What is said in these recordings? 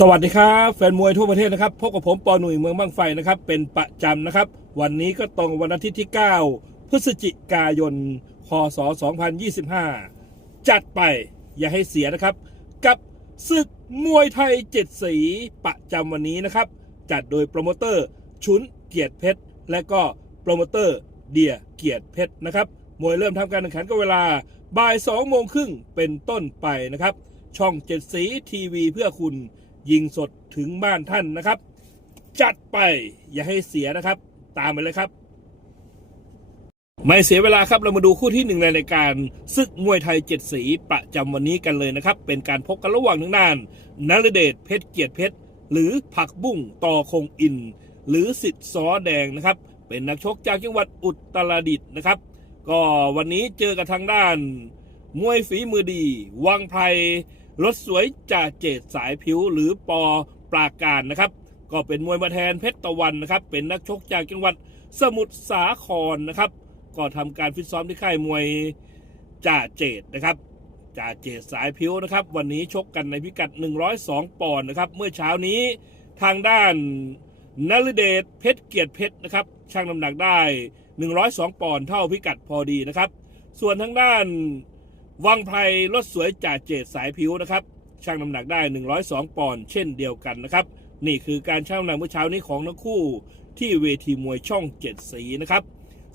สวัสดีครับแฟนมวยทั่วประเทศนะครับพบกับผมปอหนุ่ยเมืองบางไฟนะครับ เป็นประจำนะครับ วันนี้ก็ตรงวันอาทิตย์ที่ 9 พฤศจิกายนคศ2025 จัดไปอย่าให้เสียนะครับ กับศึกมวยไทยเจ็ดสีประจำวันนี้นะครับ จัดโดยโปรโมเตอร์ชุนเกียรติเพชร และก็โปรโมเตอร์เดียเกียรติเพชรนะครับมวยเริ่มทำการแข่งขันก็เวลาบ่าย2โมงครึ่งเป็นต้นไปนะครับ ช่องเจ็ดสีทีวีเพื่อคุณ ยิงสดถึงบ้านท่านนะครับ จัดไปอย่าให้เสียนะครับ ตามไปเลยครับ ไม่เสียเวลาครับเรามาดูคู่ที่หนึ่งในรายการศึกมวยไทยเจ็ดสีประจำวันนี้กันเลยนะครับ เป็นการพบกันระหว่างทางด้านนรเดชเพชรเกียรติเพชรหรือผักบุ้งต่อคงอิน หรือสิทธิ์ซอแดงนะครับ เป็นนักชกจากจังหวัดอุตรดิตถ์นะครับ ก็วันนี้เจอกับทางด้านมวยฝีมือดี วังไพร รถสวยจ่าเจตสายผิวหรือปอปราการนะครับ ก็เป็นมวยมาแทนเพชรตะวันนะครับ เป็นนักชกจากจังหวัดสมุทรสาครนะครับ ก็ทำการฟิตซ้อมที่ค่ายมวยจ่าเจตนะครับจ่าเจตสายผิวนะครับ วันนี้ชกกันในพิกัด 102 ปอนด์นะครับ เมื่อเช้านี้ทางด้านนฤเดชเพชรเกียรติเพชรนะครับช่างน้ำหนักได้ 102 ปอนด์เท่าพิกัดพอดีนะครับ ส่วนทางด้าน วังไพรรถสวยจ่าเจตสายผิวนะครับช่างน้ำหนักได้ 102 ปอนด์เช่นเดียวกันนะครับ นี่คือการช่างน้ำหนักเมื่อเช้านี้ของทั้งคู่ที่เวทีมวยช่องเจ็ดสีนะครับ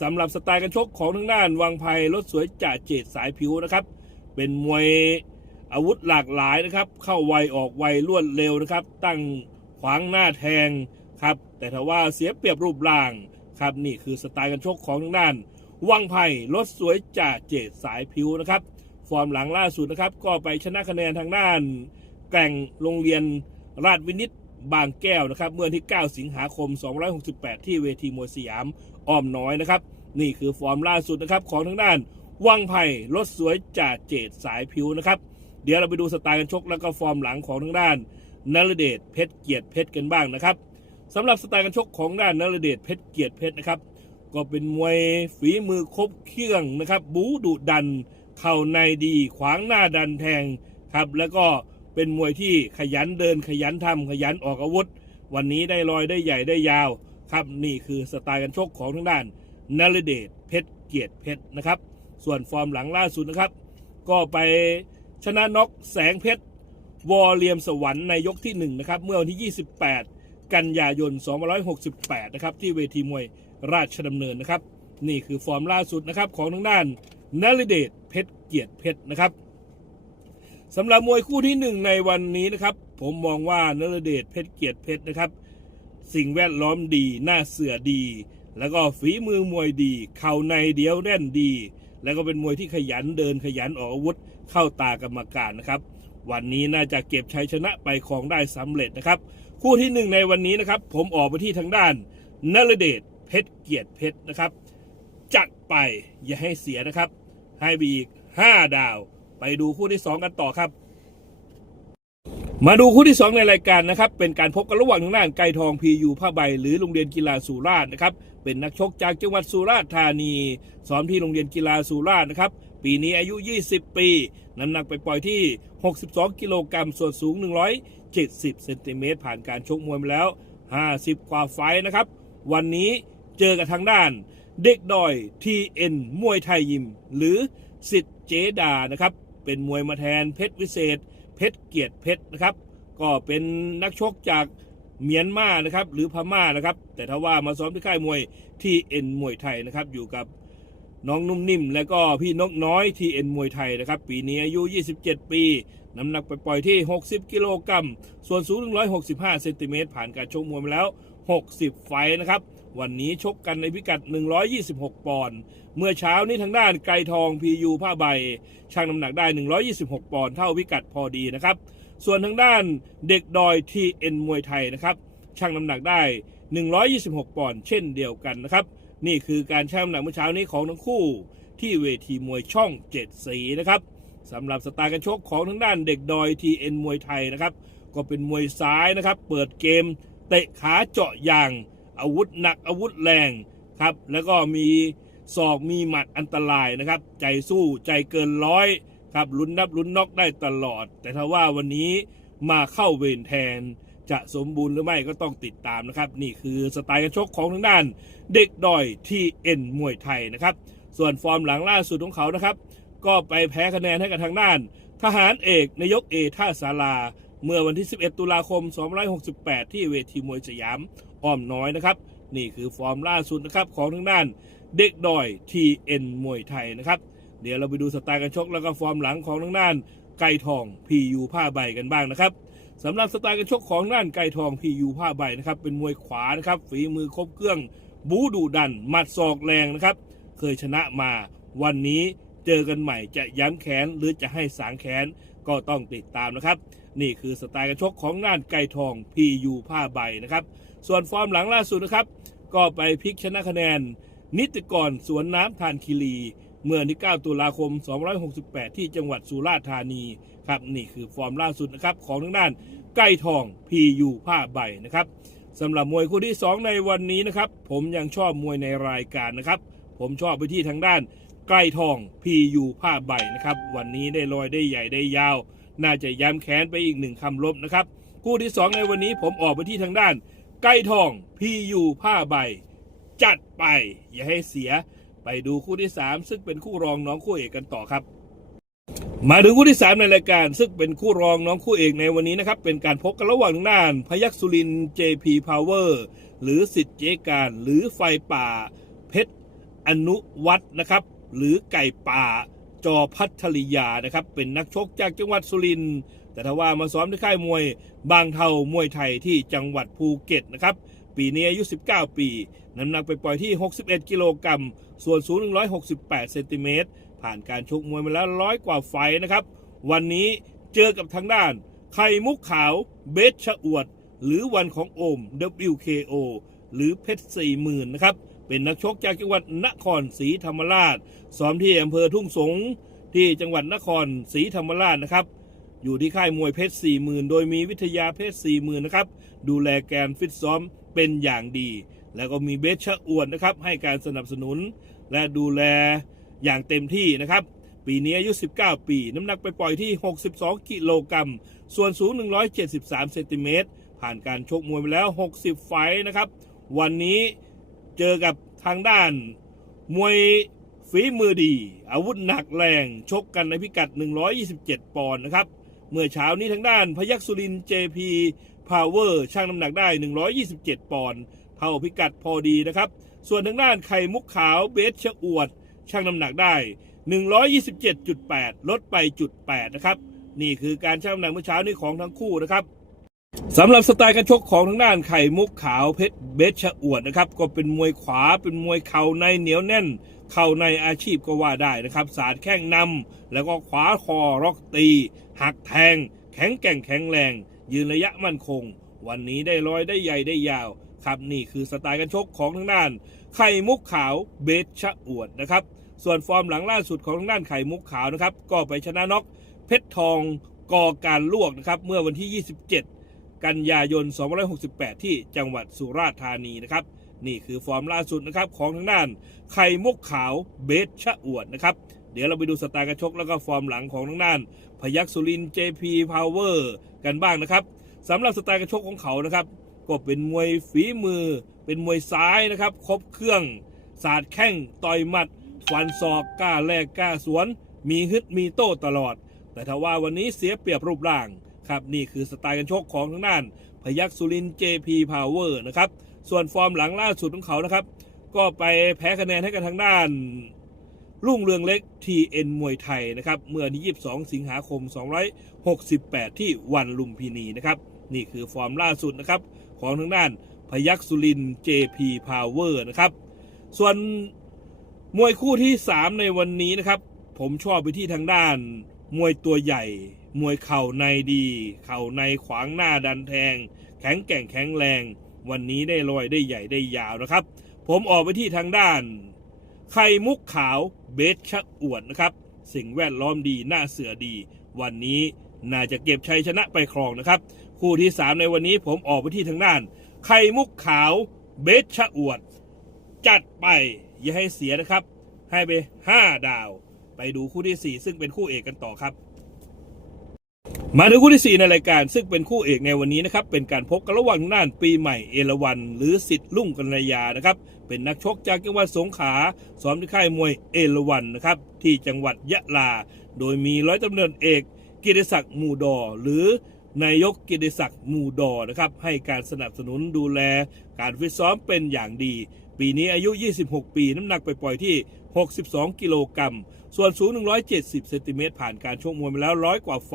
สำหรับสไตล์การชกของทางด้านวังไพรรถสวยจ่าเจตสายผิวนะครับ เป็นมวยอาวุธหลากหลายนะครับ เข้าไวออกไวรวดเร็วนะครับ ตั้งขวางหน้าแทงครับแต่ถ้าว่าเสียเปรียบรูปร่างครับนี่คือสไตล์การชกของทางด้าน วังไผ่รถสวยจ่าเจตสายผิวนะครับ ฟอร์มหลังล่าสุดนะครับ ก็ไปชนะคะแนนทางด้าน แก่งโรงเรียนราชวินิตบางแก้วนะครับ เมื่อวันที่ 9 สิงหาคม2568 ที่เวทีมวยสยามอ้อมน้อยนะครับ นี่คือฟอร์มล่าสุดนะครับของทางด้านวังไผ่รถสวยจ่าเจตสายผิวนะครับ เดี๋ยวเราไปดูสไตล์การชกแล้วก็ฟอร์มหลังของทางด้านนรเดชเพชรเกียรติเพชรกันบ้างนะครับสำหรับสไตล์การชกของด้านนรเดชเพชรเกียรติเพชรนะครับ ก็เป็นมวยฝีมือครบเครื่องนะครับ บูดุดัน เข่าในดีขวางหน้าดันแทงครับ แล้วก็เป็นมวยที่ขยันเดินขยันทำขยันออกอาวุธ วันนี้ได้ลอยได้ใหญ่ได้ยาว ครับนี่คือสไตล์การชกของทางด้านนรเดชเพชรเกียรติเพชรนะครับ ส่วนฟอร์มหลังล่าสุดนะครับ ก็ไปชนะน็อกแสงเพชรวอลเลียมสวรรค์ในยกที่1นะครับเมื่อวันที่ 28 กันยายน 2568 นะครับที่เวทีมวยราชดำเนินนะครับ นี่คือฟอร์มล่าสุดนะครับของทางด้านนฤเดช เพชรเกียรติเพชรนะครับสำหรับมวยคู่ที่หนึ่งในวันนี้นะครับ ผมมองว่านฤเดชเพชรเกียรติเพชรนะครับ สิ่งแวดล้อมดี หน้าเสือดี แล้วก็ฝีมือมวยดี เข่าในเดียวแน่นดี แล้วก็เป็นมวยที่ขยันเดินขยันออกอาวุธเข้าตากรรมการนะครับ วันนี้น่าจะเก็บชัยชนะไปครองได้สำเร็จนะครับ คู่ที่หนึ่งในวันนี้นะครับ ผมออกไปที่ทางด้านนฤเดชเพชรเกียรติเพชรนะครับ จัดไปอย่าให้เสียนะครับ ให้ไปอีก 5 ดาว ไปดูคู่ที่ 2 กันต่อครับ มาดูคู่ที่ 2 ในรายการนะครับ เป็นการพบกันระหว่างทางด้านไกรทองพียูผ้าใบ หรือโรงเรียนกีฬาสุราษฎร์นะครับ เป็นนักชกจากจังหวัดสุราษฎร์ธานีสอนที่โรงเรียนกีฬาสุราษฎร์นะครับ ปีนี้อายุ 20 ปี น้ำหนักไปปล่อยที่ 62 กิโลกรัมส่วนสูง 170เซนติเมตรผ่านการชกมวยมาแล้ว 50 กว่าไฟนะครับ วันนี้เจอกับทางด้าน เด็กดอย TN มวยไทยยิม หรือสิทธิ์เจดานะครับ เป็นมวยมาแทนเพชรวิเศษ เพชรเกียรติเพชรนะครับ ก็เป็นนักชกจากเมียนมานะครับหรือพม่านะครับ แต่ถ้าว่ามาซ้อมที่ค่ายมวย TN มวยไทยนะครับ อยู่กับน้องนุ่มนิ่ม และก็พี่นกน้อย TN มวยไทยนะครับ ปีนี้อายุ 27 ปี น้ำหนักไปปล่อยที่ 60 กิโลกรัมส่วนสูง 165 เซนติเมตรผ่านการชกมวยมาแล้ว 60 ไฟนะครับ วันนี้ชกกันในพิกัด 126 ปอนด์ เมื่อเช้านี้ทางด้านไกรทองพียูผ้าใบช่างน้ำหนักได้ 126 ปอนด์เท่าพิกัดพอดีนะครับ ส่วนทางด้านเด็กดอยทีเอ็นมวยไทยนะครับช่างน้ำหนักได้ 126 ปอนด์เช่นเดียวกันนะครับ นี่คือการชั่งน้ำหนักเมื่อเช้านี้ของทั้งคู่ ที่เวทีมวยช่องเจ็ดสีนะครับสำหรับสไตล์การชกของทางด้านเด็กดอยทีเอ็นมวยไทยนะครับก็เป็นมวยซ้ายนะครับ เปิดเกมเตะขาเจาะยาง อาวุธหนักอาวุธแรงครับแล้วก็มีศอกมีหมัดอันตรายนะครับ ใจสู้ใจเกินร้อยครับลุ้นนับลุ้นนอกได้ตลอด แต่ถ้าว่าวันนี้มาเข้าเวรแทน จะสมบูรณ์หรือไม่ก็ต้องติดตามนะครับ นี่คือสไตล์การชกของทางด้าน เด็กดอยทีเอ็นมวยไทยนะครับ ส่วนฟอร์มหลังล่าสุดของเขานะครับ ก็ไปแพ้คะแนนให้กับทางด้าน ทหารเอกนายกเอท่าสารา เมื่อวันที่ 11 ตุลาคม2568 ที่เวทีมวยสยามอ้อมน้อยนะครับ นี่คือฟอร์มล่าสุดนะครับของทางด้านเด็กดอย TN มวยไทยนะครับ เดี๋ยวเราไปดูสไตล์การชกแล้วก็ฟอร์มหลังของทางด้านไก่ทอง PU ผ้าใบกันบ้างนะครับสำหรับสไตล์การชกของด้านไก่ทอง PU ผ้าใบนะครับเป็นมวยขวานะครับฝีมือครบเครื่อง บูดุดันหมัดศอกแรงนะครับ เคยชนะมาวันนี้เจอกันใหม่จะย้ำแค้นหรือจะให้สางแค้น ก็ต้องติดตามนะครับ นี่คือสไตล์การชกของน่านไก่ทอง PU ผ้าใบนะครับ ส่วนฟอร์มหลังล่าสุดนะครับ ก็ไปพลิกชนะคะแนน นิติกรสวนน้ำทานคีรี เมื่อวันที่9ตุลาคม 268 ที่จังหวัดสุราษฎร์ธานีครับนี่คือฟอร์มล่าสุดนะครับของทางด้านไก่ทอง PU ผ้าใบนะครับสำหรับมวยคู่ที่ 2 ในวันนี้นะครับ ผมยังชอบมวยในรายการนะครับ ผมชอบไปที่ทางด้าน ไก่ทอง PU ผ้าใบนะครับ วันนี้ได้ลอยได้ใหญ่ได้ยาว น่าจะย้ำแค้นไปอีกหนึ่งคำลบนะครับ คู่ที่ 2 ในวันนี้ผมออกไปที่ทางด้าน ไก่ทอง PU ผ้าใบ จัดไป อย่าให้เสียไปดูคู่ที่ 3 ซึ่งเป็นคู่รองน้องคู่เอกกันต่อครับ มาถึงคู่ที่ 3 ในรายการ ซึ่งเป็นคู่รองน้องคู่เอกในวันนี้นะครับ เป็นการพบกันระหว่างน่านพยัคฆ์สุริน JP Power หรือสิทธิ์เจการ หรือไฟป่าเพชรอนุวัฒนะครับ หรือไก่ป่าจอพัทริยานะครับ เป็นนักชกจากจังหวัดสุรินทร์แต่ถ้าว่ามาซ้อมที่ค่ายมวย บางเทามวยไทยที่จังหวัดภูเก็ตนะครับ ปีนี้อายุ 19 ปี น้ำหนักไปปล่อยที่ 61 กิโลกรัม ส่วนสูง 168 เซนติเมตร ผ่านการชกมวยมาแล้วร้อยกว่าไฟนะครับ วันนี้เจอกับทางด้าน ไข่มุกขาว เบสชะอวด หรือวันของโอม WKO หรือเพชรสี่หมื่นนะครับ เป็นนักชกจากจังหวัดนครศรีธรรมราชซ้อมที่อำเภอทุ่งสงที่จังหวัดนครศรีธรรมราชนะครับ อยู่ที่ค่ายมวยเพชรสี่หมื่นโดยมีวิทยาเพชรสี่หมื่นนะครับ ดูแลแกนฟิตซ้อมเป็นอย่างดี แล้วก็มีเบสชะอวดนะครับ ให้การสนับสนุน และดูแลอย่างเต็มที่นะครับ ปีนี้อายุ 19 ปี น้ำหนักไปปล่อยที่ 62 กิโลกรัม ส่วนสูง 173 เซนติเมตร ผ่านการชกมวยไปแล้ว 60 ไฟนะครับ วันนี้ เจอกับทางด้าน มวยฝีมือดี อาวุธหนักแรงชกกันในพิกัด 127 ปอนด์นะครับ เมื่อเช้านี้ทางด้านพยัคฆ์สุรินทร์ JP Power ช่างน้ำหนักได้ 127 ปอนด์เท่าพิกัดพอดีนะครับ ส่วนทางด้านไข่มุกขาวเบสชะอวดช่างน้ำหนักได้ 127.8 ลดไปจุด8นะครับ นี่คือการชั่งน้ำหนักเมื่อเช้านี้ของทั้งคู่นะครับ สำหรับสไตล์การชกของทางด้านไข่มุกขาวเพชรเบชะอวดนะครับ ก็เป็นมวยขวาเป็นมวยเข่าในเหนียวแน่น เข่าในอาชีพก็ว่าได้นะครับ สาดแข้งนำแล้วก็ขวาคอร็อกตี หักแทง แข็งแกร่งแข็งแรง ยืนระยะมั่นคง วันนี้ได้ลอยได้ใหญ่ได้ยาว ครับนี่คือสไตล์การชกของทางด้าน ไข่มุกขาวเบชะอวดนะครับ ส่วนฟอร์มหลังล่าสุดของทางด้านไข่มุกขาวนะครับก็ไปชนะน็อกเพชรทองกอการลวกนะครับเมื่อวันที่ 27 กันยายน 2568 ที่จังหวัดสุราษฎร์ธานีนะครับ นี่คือฟอร์มล่าสุดนะครับของทางด้านไข่มุกขาวเบสชะอวดนะครับเดี๋ยวเราไปดูสไตล์การชกแล้วก็ฟอร์มหลังของทางด้าน พยัคฆ์สุรินทร์ JP Power กันบ้างนะครับสำหรับสไตล์การชกของเขานะครับก็เป็นมวยฝีมือ เป็นมวยซ้ายนะครับ ครบเครื่อง สาดแข้งต่อยหมัด ฟันศอกกล้าแลกกล้าสวน มีฮึดมีโต้ตลอด แต่ถ้าว่าวันนี้เสียเปรียบรูปร่าง ครับนี่คือสไตล์การชกของทางด้าน พยัคฆ์สุรินทร์ JP Power นะครับส่วนฟอร์มหลังล่าสุดของเขานะครับ ก็ไปแพ้คะแนนให้กับทางด้านรุ่งเรืองเล็ก TN มวยไทยนะครับเมื่อที่22 สิงหาคม 268 ที่วันลุมพินีนะครับนี่คือฟอร์มล่าสุดนะครับของทางด้านพยัคฆ์สุรินทร์ JP Power นะครับส่วนมวยคู่ที่ 3 ในวันนี้นะครับ ผมชอบไปที่ทางด้าน มวยตัวใหญ่ มวยเข่าในดี เข่าในขวางหน้าดันแทง แข็งแกร่งแข็งแรง วันนี้ได้ลอยได้ใหญ่ได้ยาวนะครับ ผมออกไปที่ทางด้าน ไข่มุกขาวเบสชะอวดนะครับ สิ่งแวดล้อมดีหน้าเสือดี วันนี้น่าจะเก็บชัยชนะไปครองนะครับ คู่ที่ 3 ในวันนี้ผมออกไปที่ทางด้าน ไข่มุกขาวเบสชะอวด จัดไปอย่าให้เสียนะครับ ให้ไป 5 ดาว ไปดูคู่ที่ 4 ซึ่งเป็นคู่เอกกันต่อครับ มาถึงคู่ที่ 4 ในรายการ ซึ่งเป็นคู่เอกในวันนี้นะครับ เป็นการพบกันระหว่างน่านปีใหม่เอราวัน หรือสิทธิ์ลุ่งกัญญานะครับ เป็นนักชกจากจังหวัดสงขลาซ้อมที่ค่ายมวยเอราวันนะครับ ที่จังหวัดยะลา โดยมีร้อยตำรวจเอกกิติศักดิ์มูดอ หรือนายกกิติศักดิ์มูดอนะครับให้การสนับสนุนดูแล การฟิตซ้อมเป็นอย่างดี ปีนี้อายุ 26 ปี น้ำหนักไปปล่อยที่ 62 กิโลกรัม ส่วนสูง 170 เซนติเมตรผ่านการชกมวยมาแล้วร้อยกว่าไฟ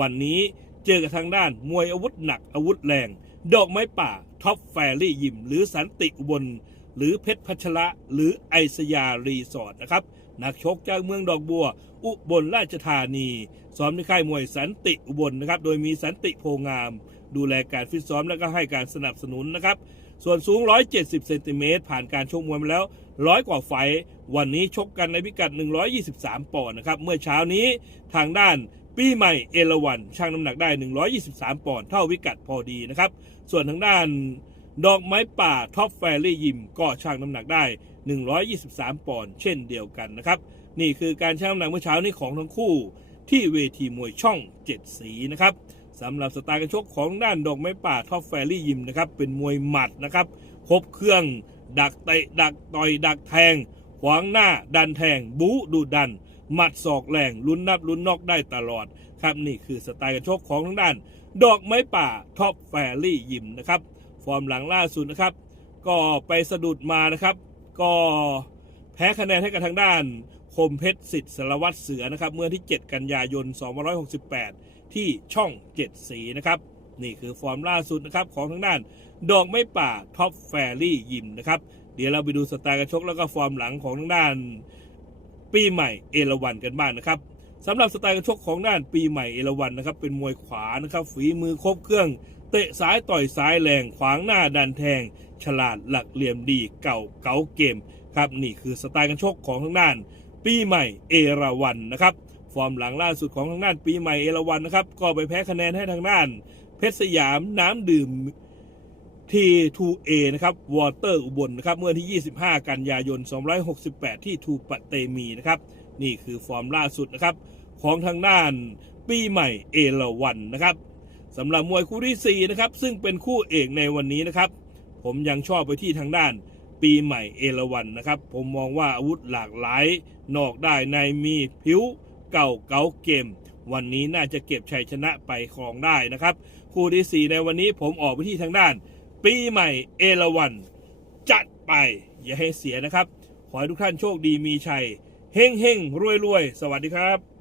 วันนี้เจอกับทางด้านมวยอาวุธหนักอาวุธแรง ดอกไม้ป่า ท็อปแฟรี่ยิม หรือสันติอุบล หรือเพชรพัชระ หรือไอสยารีสอร์ทนะครับ นักชกจากเมืองดอกบัว อุบลราชธานี ซ้อมที่ค่ายมวยสันติอุบลนะครับ โดยมีสันติโพงาม ดูแลการฟิตซ้อมและก็ให้การสนับสนุนนะครับ ส่วนสูง 170 เซนติเมตรผ่านการชกมวยมาแล้วร้อยกว่าไฟ วันนี้ชกกันในพิกัด 123 ปอนด์นะครับ เมื่อเช้านี้ทางด้านปีใหม่เอราวันช่างน้ำหนักได้ 123 ปอนด์เท่าวิกัดพอดีนะครับ ส่วนทางด้านดอกไม้ป่าท็อปแฟรี่ยิมก็ช่างน้ำหนักได้ 123 ปอนด์เช่นเดียวกันนะครับ นี่คือการชั่งน้ำหนักเมื่อเช้านี้ของทั้งคู่ที่เวทีมวยช่อง 7 สีนะครับ สำหรับสไตล์การชกของด้านดอกไม้ป่าท็อปแฟรี่ยิมนะครับเป็นมวยหมัดนะครับครบเครื่อง ดักเตะดักต่อยดักแทง ขวางหน้า ดันแทง บู๊ดูดัน หมัดศอกแรงลุ้นนับลุ้นนอกได้ตลอด ครับนี่คือสไตล์การชกของทางด้าน ดอกไม้ป่าท็อปแฟรี่ยิมนะครับฟอร์มหลังล่าสุดนะครับ ก็ไปสะดุดมานะครับ ก็แพ้คะแนนให้กับทางด้านคมเพชรสิทธิ์สารวัตรเสือนะครับเมื่อที่ 7 กันยายน 2568 ที่ช่อง 7 สีนะครับนี่คือฟอร์มล่าสุดนะครับของทางด้าน ดอกไม้ป่าท็อปแฟรี่ยิมนะครับเดี๋ยวเราไปดูสไตล์การชกแล้วก็ฟอร์มหลังของทางด้านปีใหม่เอราวันกันบ้างนะครับสำหรับสไตล์การชกของด้านปีใหม่เอราวันนะครับเป็นมวยขวานะครับฝีมือครบเครื่อง เตะซ้ายต่อยซ้ายแรงขวางหน้าดันแทง ฉลาดหลักเหลี่ยมดีเก่าเก๋าเกมครับนี่คือสไตล์การชกของทางด้าน ปีใหม่เอราวันนะครับ ฟอร์มหลังล่าสุดของทางด้านปีใหม่เอราวันนะครับ ก็ไปแพ้คะแนนให้ทางด้าน เพชรสยามน้ำดื่ม T2A นะครับวอเตอร์อุบลนะครับ เมื่อที่ 25 กันยายน 268 ที่ทูปะเตมีนะครับ นี่คือฟอร์มล่าสุดนะครับ ของทางด้านปีใหม่เอราวันนะครับสำหรับมวยคู่ที่ 4 นะครับ ซึ่งเป็นคู่เอกในวันนี้นะครับ ผมยังชอบไปที่ทางด้านปีใหม่เอราวันนะครับ ผมมองว่าอาวุธหลากหลาย นอกได้ในมีผิว เก่าเก๋าเกม วันนี้น่าจะเก็บชัยชนะไปครองได้นะครับ คู่ที่ 4 ในวันนี้ผมออกไปที่ทางด้าน ปีใหม่เอราวัน จัดไป อย่าให้เสียนะครับ ขอให้ทุกท่านโชคดีมีชัยเฮ่งเฮ่งรวยรวยสวัสดีครับ